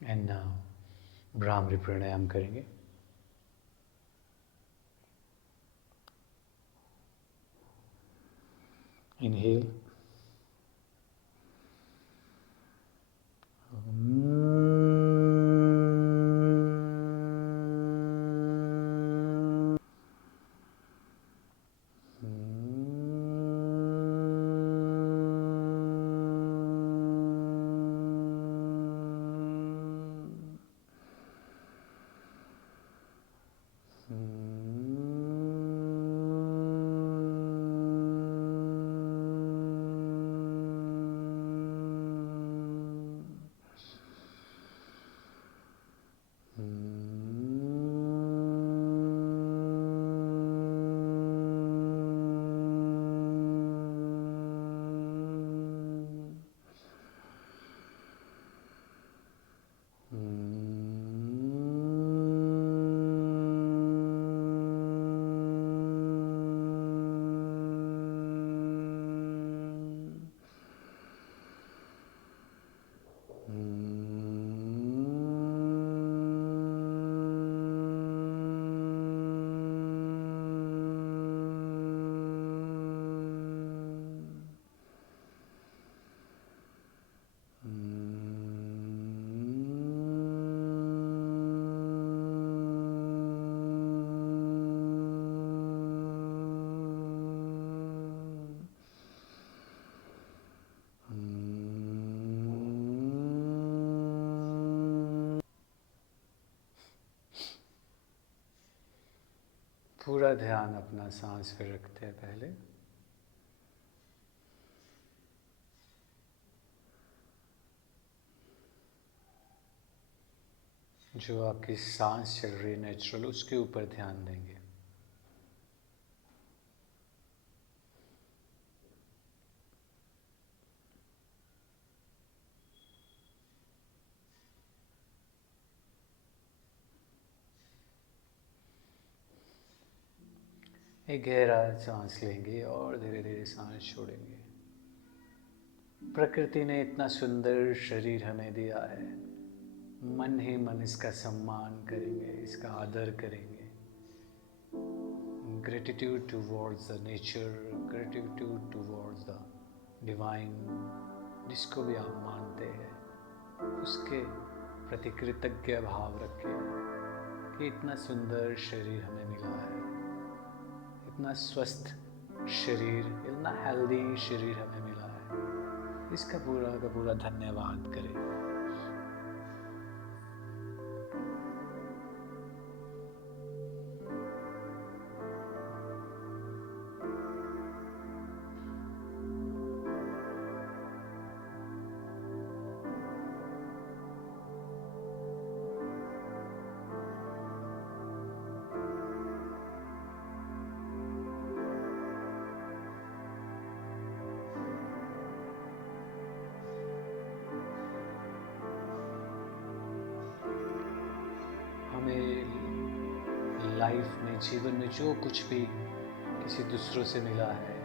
And bhramari प्राणायाम करेंगे। Inhale, पूरा ध्यान अपना सांस पे रखते हैं पहले। जो आपकी सांस चल रही है नेचुरल, उसके ऊपर ध्यान देंगे। एक गहरा सांस लेंगे और धीरे धीरे सांस छोड़ेंगे। प्रकृति ने इतना सुंदर शरीर हमें दिया है, मन ही मन इसका सम्मान करेंगे, इसका आदर करेंगे। Gratitude towards the nature, gratitude towards the divine, जिसको भी आप मानते हैं, उसके प्रति कृतज्ञ भाव रखें कि इतना सुंदर शरीर हमें मिला है, इतना स्वस्थ शरीर, इतना हेल्दी शरीर हमें मिला है। इसका पूरा का पूरा धन्यवाद करें। हमें लाइफ में, जीवन में जो कुछ भी किसी दूसरों से मिला है,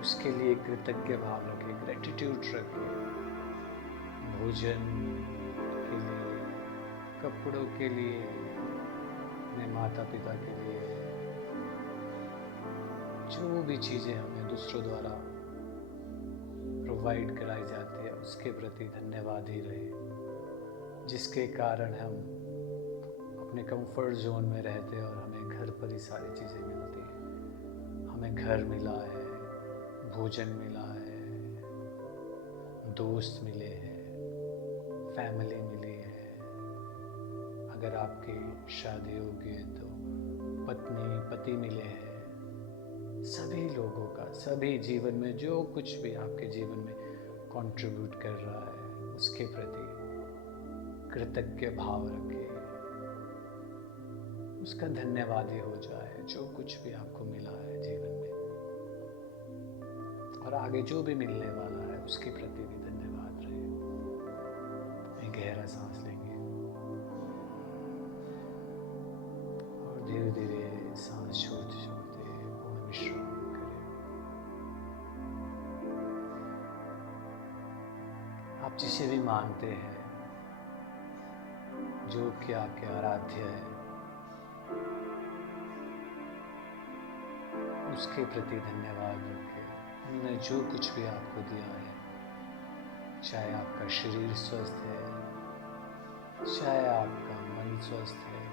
उसके लिए कृतज्ञ भाव रखें, ग्रेटिट्यूड रखें। भोजन के लिए, कपड़ों के लिए, अपने माता पिता के लिए, जो भी चीज़ें हमें दूसरों द्वारा प्रोवाइड कराई जाती है, उसके प्रति धन्यवाद ही रहे, जिसके कारण हम अपने कंफर्ट जोन में रहते हैं और हमें घर पर ही सारी चीज़ें मिलती हैं। हमें घर मिला है, भोजन मिला है, दोस्त मिले हैं, फैमिली मिली है। अगर आपकी शादी होगी तो पत्नी पति मिले हैं। सभी लोगों का, सभी जीवन में जो कुछ भी आपके जीवन में कंट्रीब्यूट कर रहा है, उसके प्रति कृतज्ञ भाव रखें, उसका धन्यवाद ही हो जाए। जो कुछ भी आपको मिला है जीवन में और आगे जो भी मिलने वाला है, उसके प्रति भी धन्यवाद रहे। एक गहरा सांस लेंगे और धीरे धीरे सांस छोड़ते छोड़ते पूर्ण विश्राम करें। आप जिसे भी मानते हैं, जो कि आपके आराध्य है, उसके प्रति धन्यवाद रखें। उन्होंने जो कुछ भी आपको दिया है, चाहे आपका शरीर स्वस्थ है, चाहे आपका मन स्वस्थ है,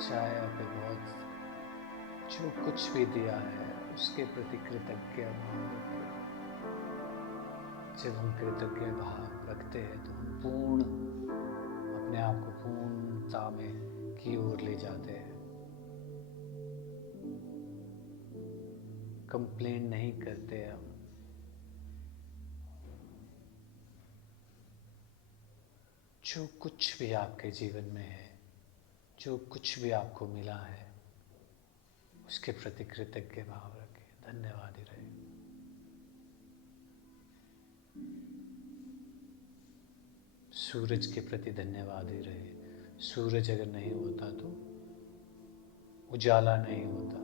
चाहे आपको बहुत जो कुछ भी दिया है, उसके प्रति कृतज्ञ भाव रखें। जब हम कृतज्ञ भाव रखते हैं तो हम पूर्ण अपने आप को पूर्णता में की ओर ले जाते हैं। कंप्लेन नहीं करते हम। जो कुछ भी आपके जीवन में है, जो कुछ भी आपको मिला है, उसके प्रति कृतज्ञ भाव रखें, धन्यवादी रहे। सूरज के प्रति धन्यवादी रहे। सूरज अगर नहीं होता तो उजाला नहीं होता,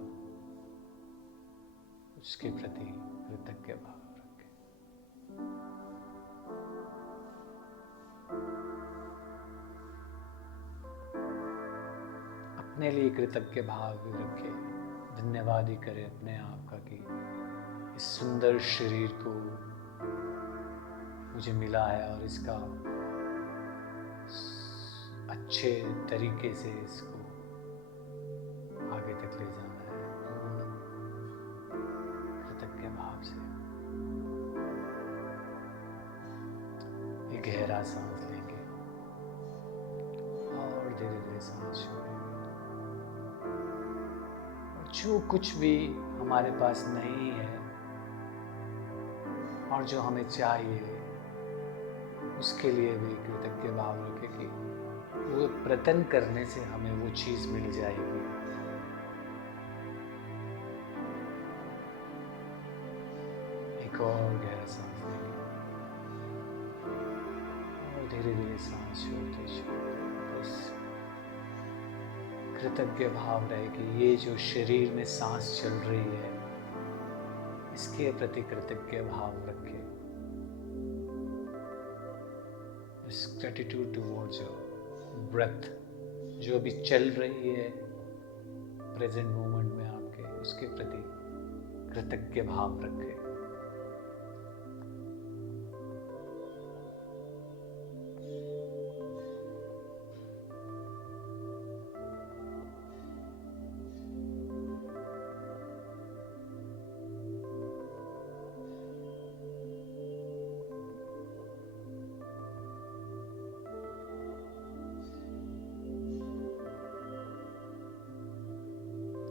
उसके प्रति कृतज्ञ भाव रखें। अपने लिए कृतज्ञ भाव भी रखें, धन्यवाद ही करें अपने आप का कि इस सुंदर शरीर को मुझे मिला है और इसका अच्छे तरीके से इसको आगे तक ले जाना है, कृतज्ञ भाव से। एक गहरा सांस लेंगे और धीरे धीरे सांस छोड़ेंगे। और जो कुछ भी हमारे पास नहीं है और जो हमें चाहिए, उसके लिए भी कृतज्ञ भाव रखें कि वो प्रयत्न करने से हमें वो चीज मिल जाएगी। एक और गहरा सांस लेंगे और धीरे धीरे सांस छोड़ते छोड़ते बस कृतज्ञ भाव रहे कि ये जो शरीर में सांस चल रही है, इसके प्रति कृतज्ञ भाव रखें। ग्रेटिट्यूड टुवर्ड्स योर ब्रेथ, जो भी चल रही है प्रेजेंट मोमेंट में आपके, उसके प्रति कृतज्ञ भाव रखें।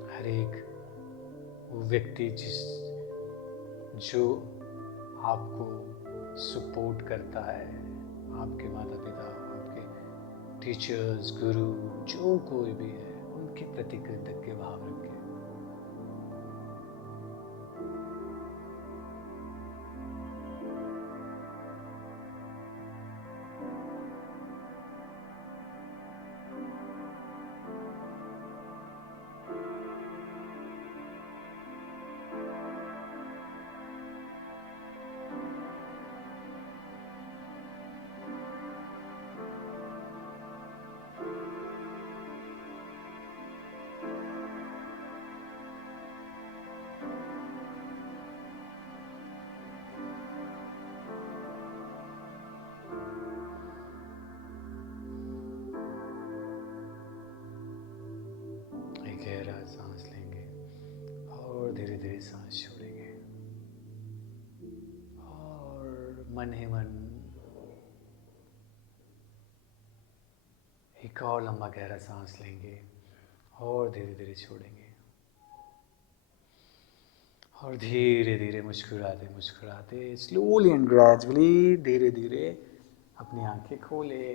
हर एक वो व्यक्ति जो आपको सपोर्ट करता है, आपके माता पिता, आपके टीचर्स, गुरु, जो कोई भी है, उनके प्रति कृतज्ञ भाव रखें। गहरा सांस लेंगे और धीरे धीरे सांस छोड़ेंगे और मन ही मन एक और लंबा गहरा सांस लेंगे और धीरे धीरे छोड़ेंगे और धीरे धीरे मुस्कुराते मुस्कुराते स्लोली एंड ग्रेजुअली धीरे धीरे अपनी आंखें खोले।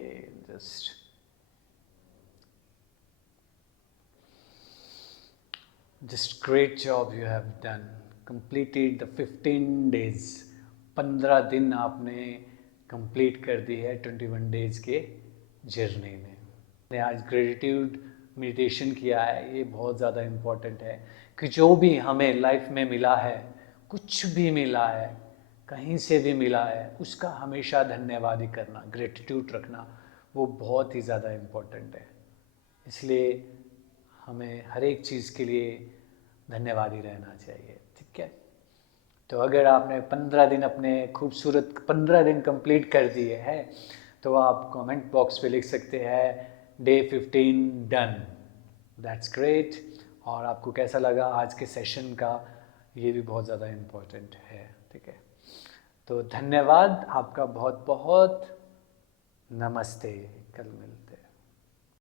Just great job you have done. Completed the 15 days. 15 दिन आपने कंप्लीट कर दी है 21 डेज के जर्नी में। मैंने आज ग्रेटिट्यूड मेडिटेशन किया है। ये बहुत ज़्यादा इम्पोर्टेंट है कि जो भी हमें लाइफ में मिला है, कुछ भी मिला है, कहीं से भी मिला है, उसका हमेशा धन्यवाद ही करना, ग्रेटिट्यूड रखना, वो बहुत ही ज़्यादा इम्पोर्टेंट है। इसलिए हमें हर एक चीज़ के लिए धन्यवादी रहना चाहिए, ठीक है। तो अगर आपने 15 दिन अपने खूबसूरत 15 दिन कंप्लीट कर दिए हैं तो आप कमेंट बॉक्स पे लिख सकते हैं डे 15 डन, दैट्स ग्रेट। और आपको कैसा लगा आज के सेशन का, ये भी बहुत ज़्यादा इम्पोर्टेंट है, ठीक है। तो धन्यवाद आपका बहुत बहुत, नमस्ते, कल मिलते हैं।